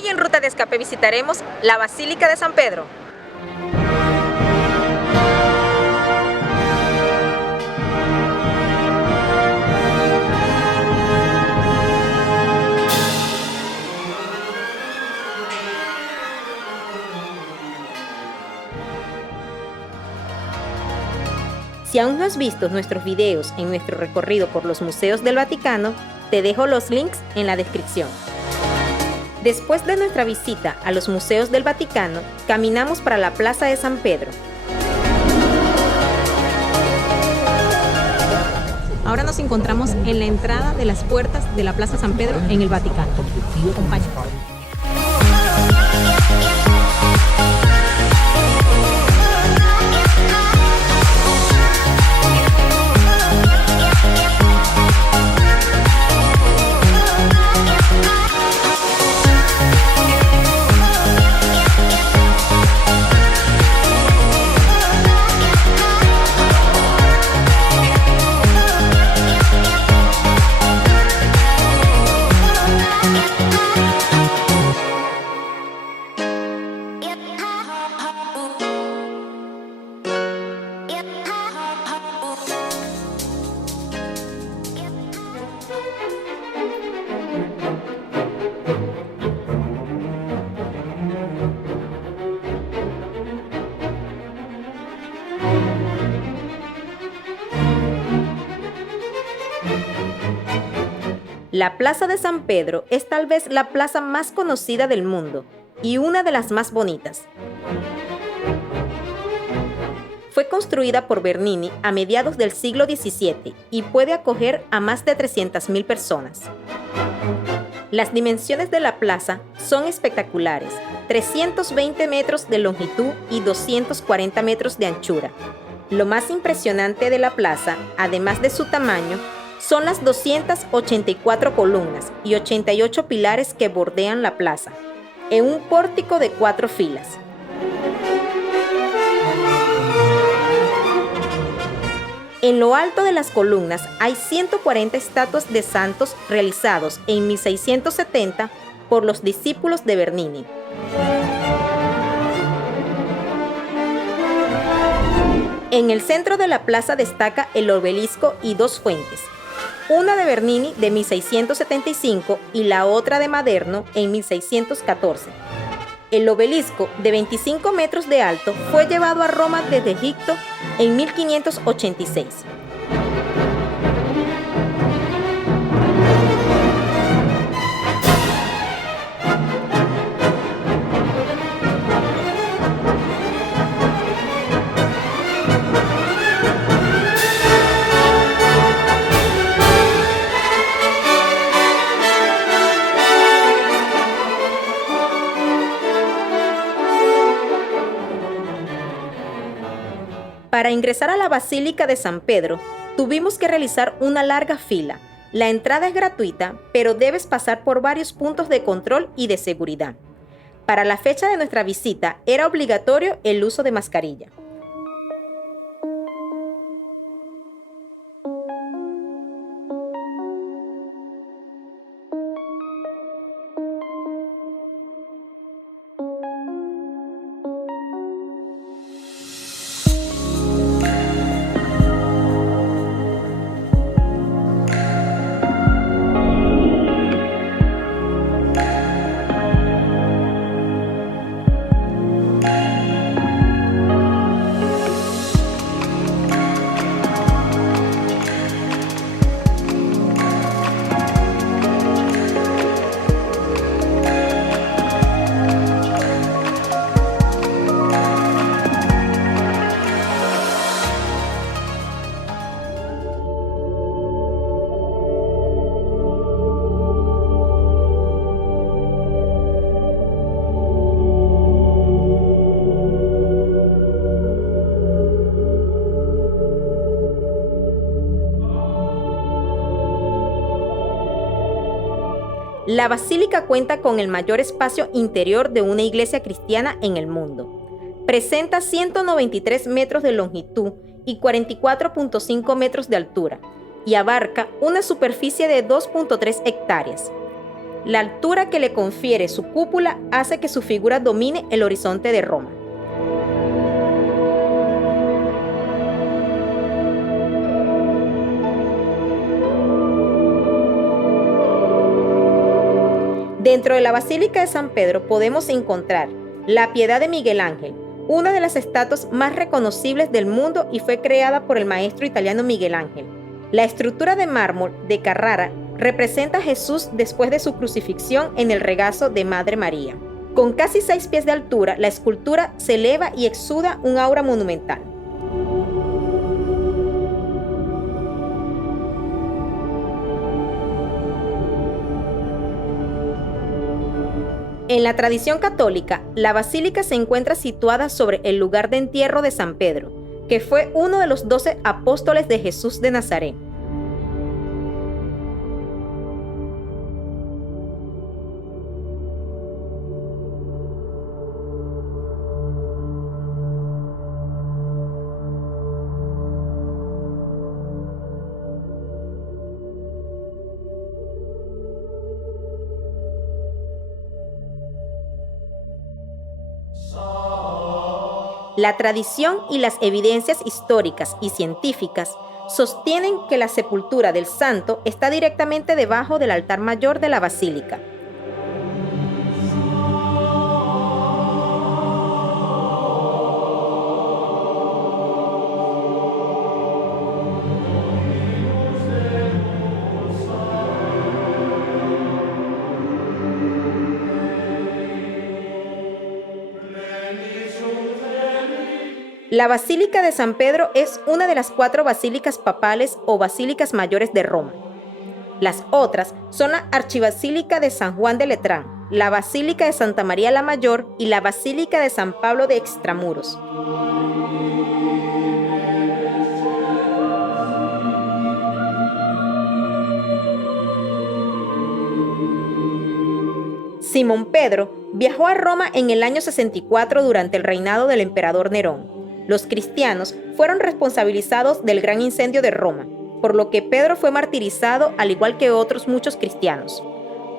Hoy en Ruta de Escape visitaremos la Basílica de San Pedro. Si aún no has visto nuestros videos en nuestro recorrido por los museos del Vaticano, te dejo los links en la descripción. Después de nuestra visita a los museos del Vaticano, caminamos para la Plaza de San Pedro. Ahora nos encontramos en la entrada de las puertas de la Plaza San Pedro en el Vaticano. Acompáñanos. La Plaza de San Pedro es tal vez la plaza más conocida del mundo y una de las más bonitas. Fue construida por Bernini a mediados del siglo XVII y puede acoger a más de 300.000 personas. Las dimensiones de la plaza son espectaculares: 320 metros de longitud y 240 metros de anchura. Lo más impresionante de la plaza, además de su tamaño, son las 284 columnas y 88 pilares que bordean la plaza, en un pórtico de 4 filas. En lo alto de las columnas hay 140 estatuas de santos realizados en 1670 por los discípulos de Bernini. En el centro de la plaza destaca el obelisco y 2 fuentes, una de Bernini de 1675 y la otra de Maderno en 1614. El obelisco, de 25 metros de alto, fue llevado a Roma desde Egipto en 1586. Para ingresar a la Basílica de San Pedro, tuvimos que realizar una larga fila. La entrada es gratuita, pero debes pasar por varios puntos de control y de seguridad. Para la fecha de nuestra visita, era obligatorio el uso de mascarilla. La basílica cuenta con el mayor espacio interior de una iglesia cristiana en el mundo. Presenta 193 metros de longitud y 44.5 metros de altura y abarca una superficie de 2.3 hectáreas. La altura que le confiere su cúpula hace que su figura domine el horizonte de Roma. Dentro de la Basílica de San Pedro podemos encontrar la Piedad de Miguel Ángel, una de las estatuas más reconocibles del mundo y fue creada por el maestro italiano Miguel Ángel. La estructura de mármol de Carrara representa a Jesús después de su crucifixión en el regazo de Madre María. Con casi 6 pies de altura, la escultura se eleva y exuda un aura monumental. En la tradición católica, la basílica se encuentra situada sobre el lugar de entierro de San Pedro, que fue uno de los 12 apóstoles de Jesús de Nazaret. La tradición y las evidencias históricas y científicas sostienen que la sepultura del santo está directamente debajo del altar mayor de la basílica. La Basílica de San Pedro es una de las 4 basílicas papales o basílicas mayores de Roma. Las otras son la Archibasílica de San Juan de Letrán, la Basílica de Santa María la Mayor y la Basílica de San Pablo de Extramuros. Simón Pedro viajó a Roma en el año 64 durante el reinado del emperador Nerón. Los cristianos fueron responsabilizados del gran incendio de Roma, por lo que Pedro fue martirizado al igual que otros muchos cristianos.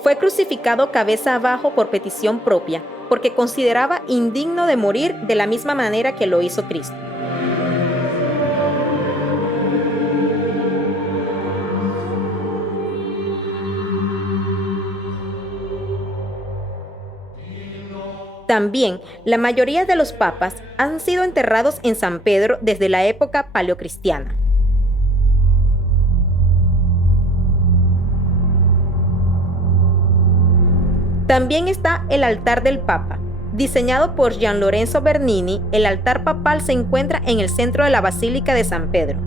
Fue crucificado cabeza abajo por petición propia, porque consideraba indigno de morir de la misma manera que lo hizo Cristo. También, la mayoría de los papas han sido enterrados en San Pedro desde la época paleocristiana. También está el altar del Papa. Diseñado por Gian Lorenzo Bernini, el altar papal se encuentra en el centro de la Basílica de San Pedro.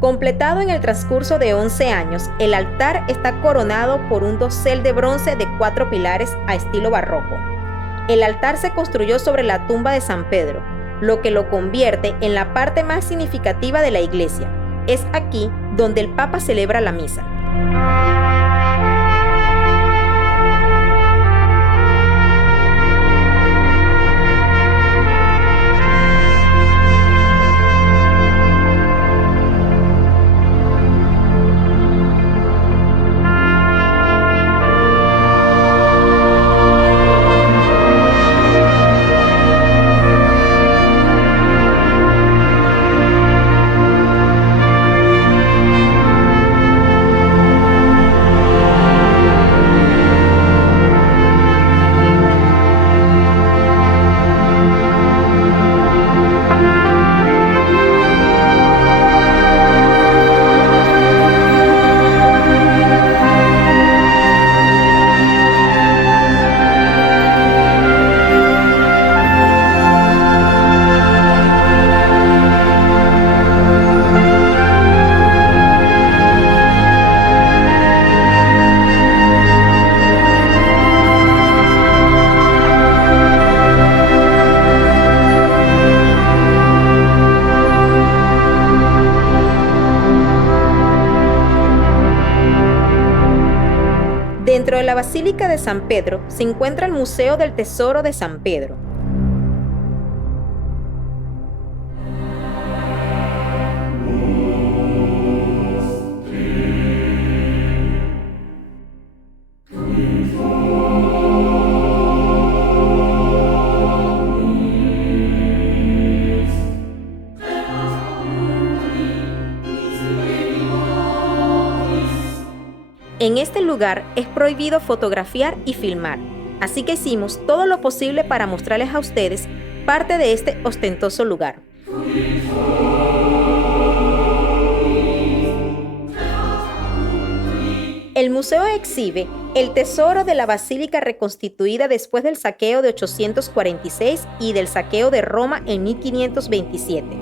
Completado en el transcurso de 11 años, el altar está coronado por un dosel de bronce de 4 pilares a estilo barroco. El altar se construyó sobre la tumba de San Pedro, lo que lo convierte en la parte más significativa de la iglesia. Es aquí donde el Papa celebra la misa. Dentro de la Basílica de San Pedro se encuentra el Museo del Tesoro de San Pedro. En este lugar es prohibido fotografiar y filmar, así que hicimos todo lo posible para mostrarles a ustedes parte de este ostentoso lugar. El museo exhibe el tesoro de la basílica reconstituida después del saqueo de 846 y del saqueo de Roma en 1527.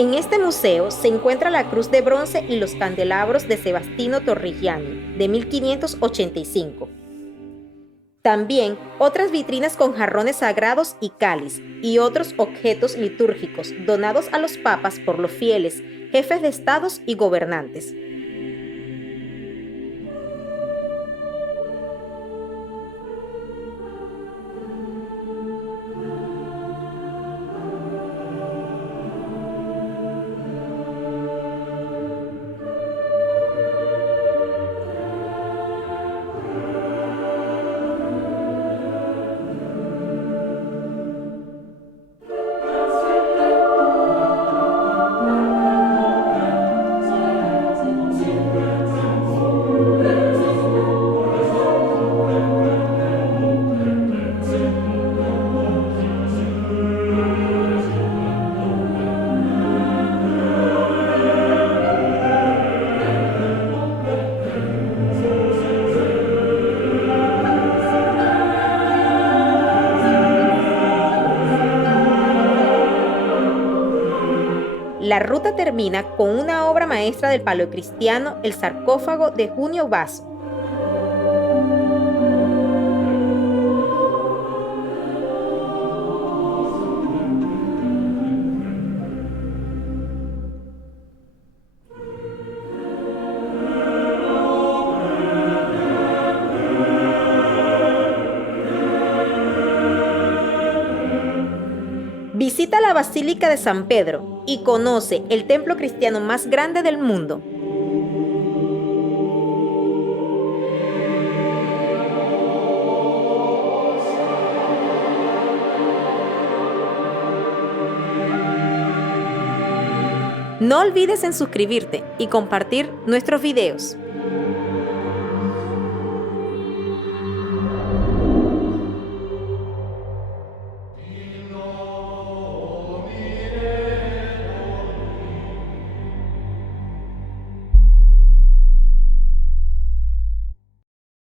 En este museo se encuentra la cruz de bronce y los candelabros de Sebastiano Torrigiani, de 1585. También otras vitrinas con jarrones sagrados y cáliz, y otros objetos litúrgicos donados a los papas por los fieles, jefes de estados y gobernantes. La ruta termina con una obra maestra del paleocristiano, el sarcófago de Junio Basso. Visita la Basílica de San Pedro y conoce el templo cristiano más grande del mundo. No olvides en suscribirte y compartir nuestros videos.